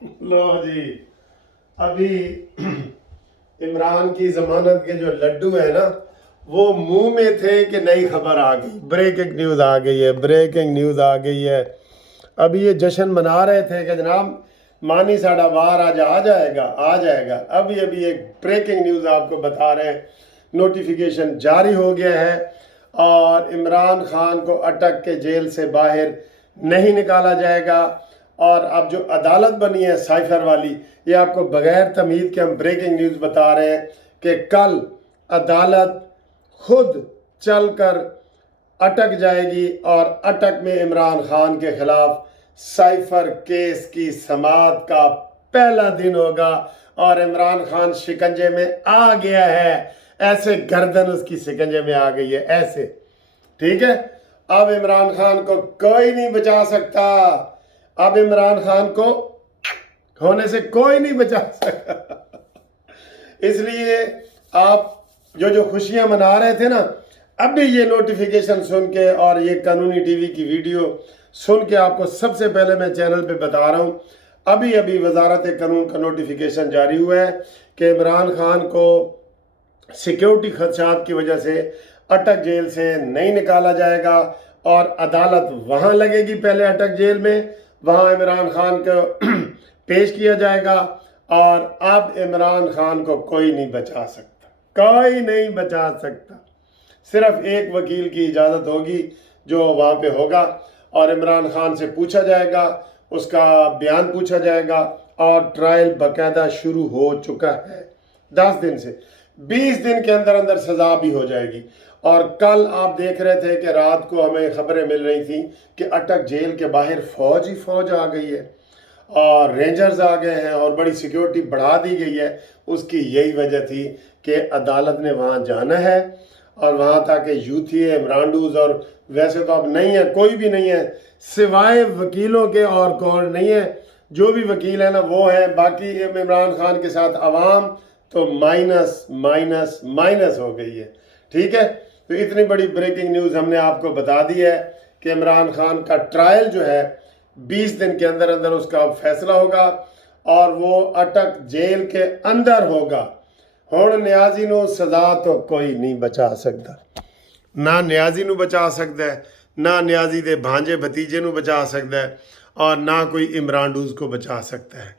लो जी, अभी इमरान की जमानत के जो लड्डू है ना, वो मुंह में थे कि नई खबर आ गई, ब्रेकिंग न्यूज़ आ गई है, ब्रेकिंग न्यूज़ आ गई है। अभी ये जश्न मना रहे थे कि जनाब मानी साड़ा बाहर आज आ जाएगा, आ जाएगा। अभी अभी एक ब्रेकिंग न्यूज़ आपको बता रहे हैं, नोटिफिकेशन जारी हो गया है और इमरान खान को अटक के जेल से बाहर नहीं निकाला जाएगा। और अब जो अदालत बनी है साइफर वाली, ये आपको बगैर तमीद के हम ब्रेकिंग न्यूज़ बता रहे हैं कि कल अदालत खुद चलकर अटक जाएगी और अटक में इमरान खान के खिलाफ साइफर केस की समाअत का पहला दिन होगा और इमरान खान शिकंजे में आ गया है। ऐसे गर्दन उसकी शिकंजे में आ गई है, ऐसे। ठीक है, अब इमरान खान को कोई नहीं बचा सकता। अब इमरान खान को होने से कोई नहीं बचा सकता। इसलिए आप जो जो खुशियां मना रहे थे ना, अभी ये नोटिफिकेशन सुन के और ये कानूनी टीवी की वीडियो सुन के आपको सबसे पहले मैं चैनल पे बता रहा हूँ, अभी अभी वजारत कानून का नोटिफिकेशन जारी हुआ है कि इमरान खान को सिक्योरिटी खदशात की वजह से अटक जेल से नहीं निकाला जाएगा और अदालत वहाँ लगेगी। पहले अटक जेल में वहाँ इमरान खान को पेश किया जाएगा और अब इमरान खान को कोई नहीं बचा सकता, कोई नहीं बचा सकता। सिर्फ एक वकील की इजाज़त होगी जो वहाँ पे होगा और इमरान खान से पूछा जाएगा, उसका बयान पूछा जाएगा और ट्रायल बाकायदा शुरू हो चुका है। 10 दिन से 20 दिन के अंदर अंदर सज़ा भी हो जाएगी। और कल आप देख रहे थे कि रात को हमें खबरें मिल रही थी कि अटक जेल के बाहर फौज ही फौज आ गई है और रेंजर्स आ गए हैं और बड़ी सिक्योरिटी बढ़ा दी गई है। उसकी यही वजह थी कि अदालत ने वहाँ जाना है और वहाँ तक यूथी है, इमरानडूज, और वैसे तो अब नहीं है, कोई भी नहीं है सिवाय वकीलों के, और कौन नहीं है। जो भी वकील है ना वो है, बाकी इमरान खान के साथ अवाम तो माइनस माइनस माइनस हो गई है। ठीक है, तो इतनी बड़ी ब्रेकिंग न्यूज़ हमने आपको बता दी है कि इमरान खान का ट्रायल जो है 20 दिन के अंदर अंदर उसका फैसला होगा और वो अटक जेल के अंदर होगा। हुण न्याजी नूं सज़ा तो कोई नहीं बचा सकता, ना न्याजी नूं बचा सकता है, ना न्याजी दे भांजे भतीजे नूं बचा सकता है और ना कोई इमरानडूज को बचा सकता है।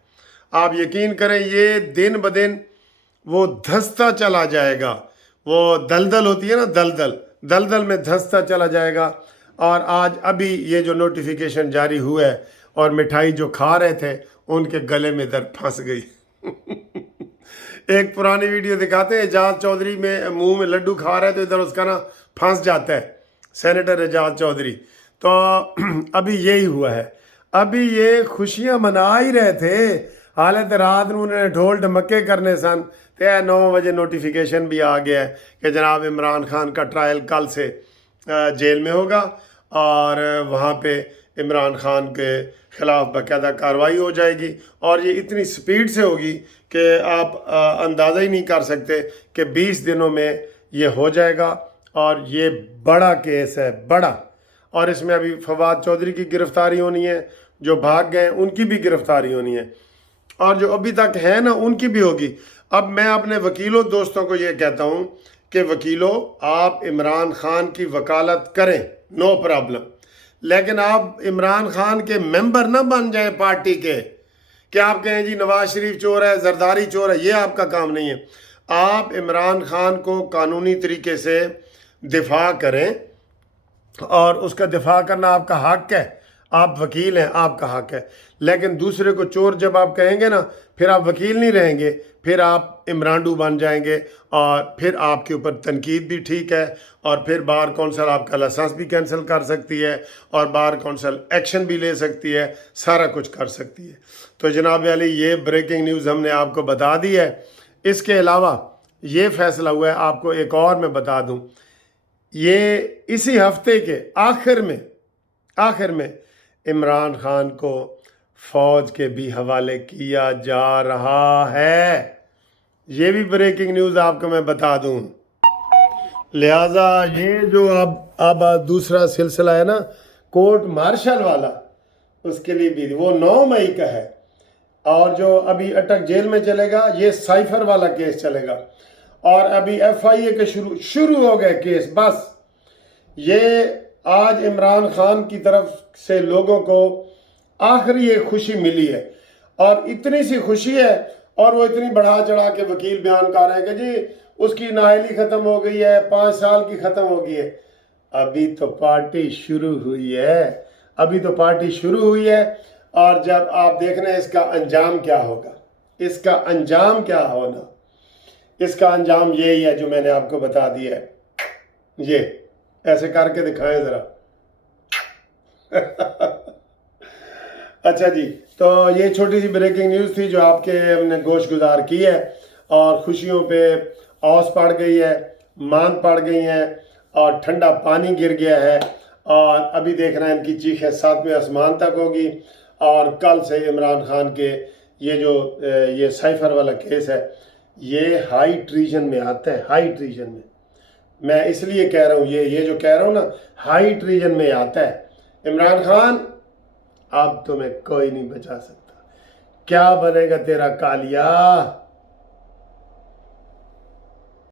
आप यकीन करें, ये दिन ब दिन वो धंसता चला जाएगा। वो दलदल होती है ना, दलदल, दलदल में धंसता चला जाएगा। और आज अभी ये जो नोटिफिकेशन जारी हुआ है और मिठाई जो खा रहे थे उनके गले में दर्द फंस गई। एक पुरानी वीडियो दिखाते हैं, एजाज चौधरी में मुंह में लड्डू खा रहे तो इधर उसका ना फंस जाता है, सेनेटर एजाज चौधरी। तो अभी यही हुआ है। अभी ये खुशियां मना ही रहे थे, हालत रात में उन्होंने ढोल ढमक्के करने सन, तो 9 बजे नोटिफिकेशन भी आ गया है कि जनाब इमरान खान का ट्रायल कल से जेल में होगा और वहाँ पे इमरान खान के ख़िलाफ़ बाकायदा कार्रवाई हो जाएगी। और ये इतनी स्पीड से होगी कि आप अंदाज़ा ही नहीं कर सकते कि 20 दिनों में ये हो जाएगा। और ये बड़ा केस है, बड़ा। और इसमें अभी फवाद चौधरी की गिरफ़्तारी होनी है, जो भाग गए उनकी भी गिरफ़्तारी होनी है और जो अभी तक है ना उनकी भी होगी। अब मैं अपने वकीलों दोस्तों को ये कहता हूँ कि वकीलों, आप इमरान खान की वकालत करें, नो प्रॉब्लम, लेकिन आप इमरान खान के मेंबर ना बन जाएं पार्टी के, कि आप कहें जी नवाज शरीफ चोर है, जरदारी चोर है। ये आपका काम नहीं है। आप इमरान खान को कानूनी तरीके से दिफा करें और उसका दिफा करना आपका हक है, आप वकील हैं, आपका हक है। लेकिन दूसरे को चोर जब आप कहेंगे ना, फिर आप वकील नहीं रहेंगे, फिर आप इमरानडू बन जाएंगे और फिर आपके ऊपर तनकीद भी ठीक है और फिर बार कौंसल आपका लाइसेंस भी कैंसिल कर सकती है और बार कौंसल एक्शन भी ले सकती है, सारा कुछ कर सकती है। तो जनाब वाली, ये ब्रेकिंग न्यूज़ हमने आपको बता दी है। इसके अलावा ये फैसला हुआ है, आपको एक और मैं बता दूं, ये इसी हफ्ते के आखिर में इमरान खान को फौज के भी हवाले किया जा रहा है। ये भी ब्रेकिंग न्यूज़ आपको मैं बता दूं। लिहाजा ये जो अब दूसरा सिलसिला है ना कोर्ट मार्शल वाला, उसके लिए भी वो 9 मई का है। اور جو ابھی اٹک جیل میں چلے گا یہ سائفر والا کیس چلے گا، اور ابھی ایف آئی اے کے شروع ہو گئے کیس. بس یہ آج عمران خان کی طرف سے لوگوں کو آخری ایک خوشی ملی ہے، اور اتنی سی خوشی ہے، اور وہ اتنی بڑھا چڑھا کے وکیل بیان کر رہے ہیں کہ جی اس کی نااہلی ختم ہو گئی ہے، 5 سال کی ختم ہو گئی ہے. ابھی تو پارٹی شروع ہوئی ہے، ابھی تو پارٹی شروع ہوئی ہے. اور جب آپ دیکھ رہے ہیں اس کا انجام کیا ہوگا، اس کا انجام کیا ہونا، اس کا انجام یہی ہے جو میں نے آپ کو بتا دیا ہے. یہ ایسے کر کے دکھائیں ذرا. اچھا جی، تو یہ چھوٹی سی بریکنگ نیوز تھی جو آپ کے ہم نے گوش گزار کی ہے، اور خوشیوں پہ اوس پڑ گئی ہے، مان پڑ گئی ہیں، اور ٹھنڈا پانی گر گیا ہے، اور ابھی دیکھ رہے ہیں ان کی چیخیں 7ویں آسمان تک ہوگی. اور کل سے عمران خان کے یہ سائفر والا کیس ہے، یہ ہائی ٹریجن میں آتا ہے، ہائی ٹریجن میں اس لیے کہہ رہا ہوں، یہ جو کہہ رہا ہوں نا، ہائی ٹریجن میں آتا ہے. عمران خان اب تمہیں کوئی نہیں بچا سکتا. کیا بنے گا تیرا کالیا؟